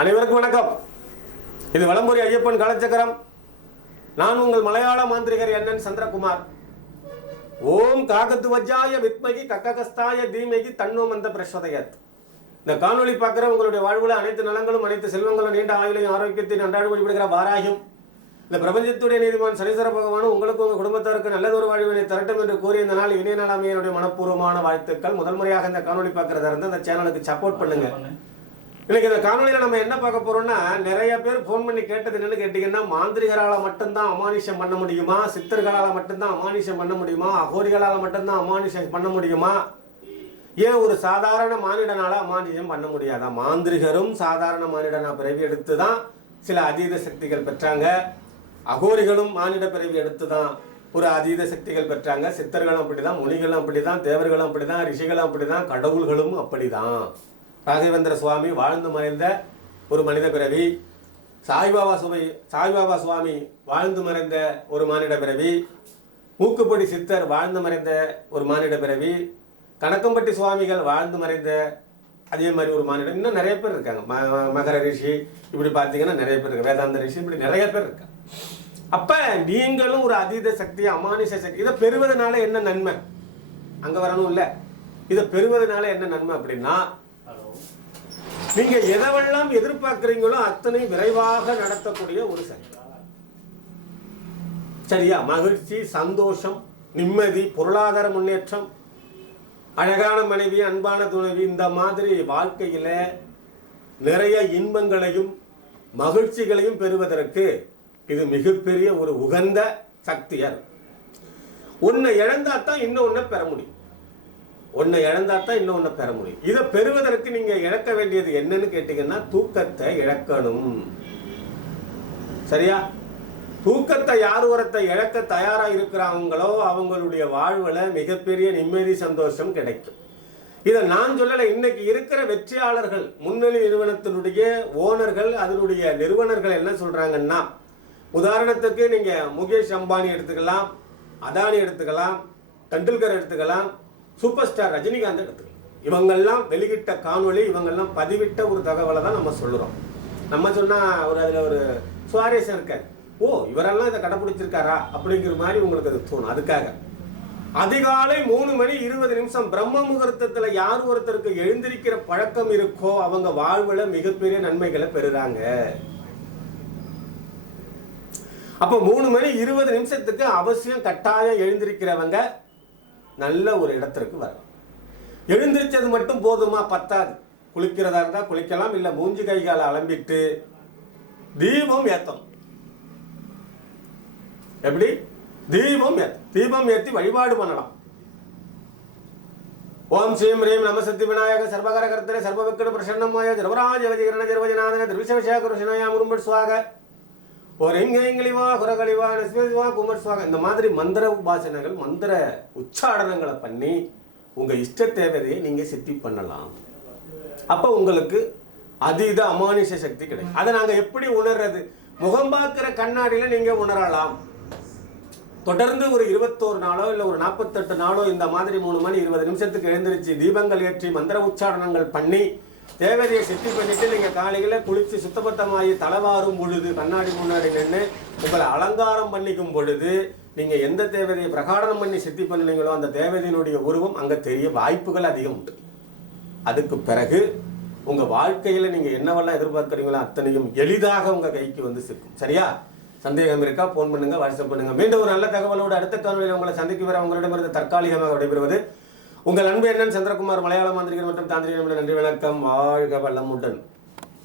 அனைவருக்கும் வணக்கம். இது வளம்புரி ஐயப்பன் காலச்சக்கரம். நான் உங்கள் மலையாள மாந்திரிகர் என் சந்திரகுமார். ஓம் காகத்துவஜ்ஜாய வித்மகி கக்ககஸ்தாய தீமகி தன்னோ மந்த பிரசோதயத். இந்த காணொலி பார்க்குற உங்களுடைய வாழ்வில் அனைத்து நலங்களும் அனைத்து செல்வங்களும் நீண்ட ஆயுளையும் ஆரோக்கியத்தையும் நன்றாடு வழிபடுகிற வாராயும் இந்த பிரபஞ்சத்துடைய நீதிமான் சனீஸ்வர பகவானும் உங்களுக்கு உங்கள் குடும்பத்தாருக்கு நல்லதொரு வாழ்வினை தரட்டும் என்று கூறி இந்த நாள் இணைய நாளாமே மனப்பூர்வமான வாழ்த்துக்கள். முதல் முறையாக இந்த காணொளி பார்க்கறதா இருந்து அந்த சேனலுக்கு சப்போர்ட் பண்ணுங்க. இன்னைக்கு இந்த காணொலியில் நம்ம என்ன பார்க்க போறோம்னா நிறைய பேர் ஃபோன் பண்ணி கேட்டது என்னன்னு கேட்டிங்கன்னா மாந்திரிகரால் மட்டும்தான் அமானுஷம் பண்ண முடியுமா? சித்தர்களால் மட்டும்தான் அமானுஷம் பண்ண முடியுமா? அகோரிகளால் மட்டும்தான் அமானுஷம் பண்ண முடியுமா? ஏன் ஒரு சாதாரண மானிடனால அமானுஷம் பண்ண முடியாதா? மாந்திரிகரும் சாதாரண மானிடனா பிறவி எடுத்து தான் சில அதீத சக்திகள் பெற்றாங்க. அகோரிகளும் மானிட பிறவி எடுத்து தான் ஒரு அதீத சக்திகள் பெற்றாங்க. சித்தர்களும் அப்படிதான் முனிகளும் அப்படிதான் தேவர்களும் அப்படிதான் ரிஷிகளும் அப்படிதான் கடவுள்களும் அப்படிதான். ராகவேந்திர சுவாமி வாழ்ந்து மறைந்த ஒரு மனித பிறவி சாய்பாபா சுவை சாய்பாபா சுவாமி வாழ்ந்து மறைந்த ஒரு மானிட பிறவி மூக்குப்படி சித்தர் வாழ்ந்து மறைந்த ஒரு மானிட பிறவி கணக்கம்பட்டி சுவாமிகள் வாழ்ந்து மறைந்த அதே மாதிரி ஒரு மாநிலம் இன்னும் நிறைய பேர் இருக்காங்க. ம மகர ரிஷி இப்படி பார்த்தீங்கன்னா நிறைய பேர் இருக்காங்க. வேதாந்த ரிஷி இப்படி நிறைய பேர் இருக்காங்க. அப்போ நீங்களும் ஒரு அதீத சக்தி அமானுஷ சக்தி இதை பெறுவதனால என்ன நன்மை? அங்கே வரணும் இல்லை. இதை பெறுவதனால என்ன நன்மை அப்படின்னா நீங்க எதவெல்லாம் எதிர்பார்க்கிறீங்களோ அத்தனை விரைவாக நடத்தக்கூடிய ஒரு சக்தி சரியா? மகிழ்ச்சி சந்தோஷம் நிம்மதி பொருளாதார முன்னேற்றம் அழகான மனைவி அன்பான துணைவி இந்த மாதிரி வாழ்க்கையில நிறைய இன்பங்களையும் மகிழ்ச்சிகளையும் பெறுவதற்கு இது மிகப்பெரிய ஒரு உகந்த சக்தியர் ஒன்னை இழந்தா தான் இன்னொன்னை பெற முடியும். ஒன்றை இழந்தா தான் இன்னொன்னை பெற முடியும். இதை பெறுவதற்கு நீங்க இழக்க வேண்டியது என்னன்னு கேட்டீங்கன்னா தூக்கத்தை இழக்கணும். சரியா? தூக்கத்தை யார் ஒருத்தை இழக்க தயாரா இருக்கிறாங்களோ அவங்களுடைய வாழ்வுல மிகப்பெரிய நிம்மதி சந்தோஷம் கிடைக்கும். இதை நான் சொல்லலை இன்னைக்கு இருக்கிற வெற்றியாளர்கள் முன்னணி நிறுவனத்தினுடைய ஓனர்கள் அதனுடைய நிறுவனர்கள் என்ன சொல்றாங்கன்னா உதாரணத்துக்கு நீங்க முகேஷ் அம்பானி எடுத்துக்கலாம் அதானி எடுத்துக்கலாம் டெண்டுல்கர் எடுத்துக்கலாம் சூப்பர் ஸ்டார் ரஜினிகாந்த் எடுத்துக்கலாம் இவங்கெல்லாம் வெளியிட்ட காணொளி இவங்கெல்லாம் பதிவிட்ட ஒரு தகவலை தான் நம்ம சொல்கிறோம் நம்ம சொன்னால் ஒரு அதில் ஒரு சுவாரஸ்யம் இருக்காது ஓ இவரெல்லாம் இதை கடைப்பிடிச்சிருக்காரா? அப்படிங்கிற மாதிரி உங்களுக்கு அது தோணும். அதுக்காக. அதிகாலை மூணு மணி இருபது நிமிஷம் பிரம்ம முகூர்த்தத்தில் யார் ஒருத்தருக்கு எழுந்திருக்கிற பழக்கம் இருக்கோ அவங்க வாழ்வில் மிகப்பெரிய நன்மைகளை பெறுறாங்க. அப்போ மூணு மணி இருபது நிமிஷத்துக்கு அவசியம் கட்டாயம் எழுந்திருக்கிறவங்க நல்ல ஒரு இடத்திற்கு வரலாம் எழுந்திருச்சது மட்டும் போதுமா? பத்தாது. குளிக்கிறதா இருந்தால் குளிக்கலாம் இல்லை மூஞ்சி கைகால அலம்பிட்டு தீபம் ஏத்தம் எப்படி? தீபம் ஏத்தம் தீபம் ஏற்றி வழிபாடு பண்ணலாம். ஓம் ஸ்ரீம் ரீம் நமசக்தி சித்தி விநாயக சர்வகர கர்த்தரே சர்வவிக்கட பிரசன்னமாய ஜர்வராஜ வஜிகரண ஜர்வஜநாதன திருவிசேஷாகருஷனாயா முரும்பட் சுவாக. ஒரு எங்கெங்களிவா குரகளிவா நெஸ்வா இந்த மாதிரி மந்திர உபாசனைகள் மந்திர உச்சாடனங்களை பண்ணி உங்க இஷ்ட தேவதையை நீங்க சித்தி பண்ணலாம். அப்ப உங்களுக்கு அதீத அமானுஷ சக்தி கிடைக்கும். அதை நாங்க எப்படி உணர்றது? முகம் பார்க்கிற கண்ணாடியில நீங்க உணரலாம். தொடர்ந்து ஒரு இருபத்தோரு நாளோ இல்லை ஒரு நாற்பத்தெட்டு நாளோ இந்த மாதிரி மூணு மணி இருபது நிமிஷத்துக்கு எழுந்திருச்சு தீபங்கள் ஏற்றி மந்திர உச்சாரணங்கள் பண்ணி தேவதையை சுத்தி பண்ணிட்டு நீங்க காலையில குளிச்சு சுத்தபத்தமாகி தலைவாரும் பொழுது கண்ணாடி முன்னாடி நின்று உங்களை அலங்காரம் பண்ணிக்கும் பொழுது நீங்க எந்த தேவதையை பிரகாடனம் பண்ணி சித்தி பண்ணீங்களோ அந்த தேவதையினுடைய உருவம் அங்க தெரிய வாய்ப்புகள் அதிகம் உண்டு. அதுக்கு பிறகு உங்க வாழ்க்கையில நீங்க என்னவெல்லாம் எதிர்பார்க்குறீங்களோ அத்தனையும் எளிதாக உங்க கைக்கு வந்து சிக்கும் சரியா? சந்தேகம் இருக்கா? ஃபோன் பண்ணுங்க வாட்ஸ்அப் பண்ணுங்க. மீண்டும் ஒரு நல்ல தகவலோடு அடுத்த காணொலியில் உங்களை சந்திக்க வர உங்களிடமிருந்து தற்காலிகமாக விடைபெறுவது உங்கள் அன்பு என்னன் சந்திரகுமார் மலையாள மாந்திரிகர் மற்றும் தாந்திரிகர் நன்றி வணக்கம். வாழ்க வளமுடன்.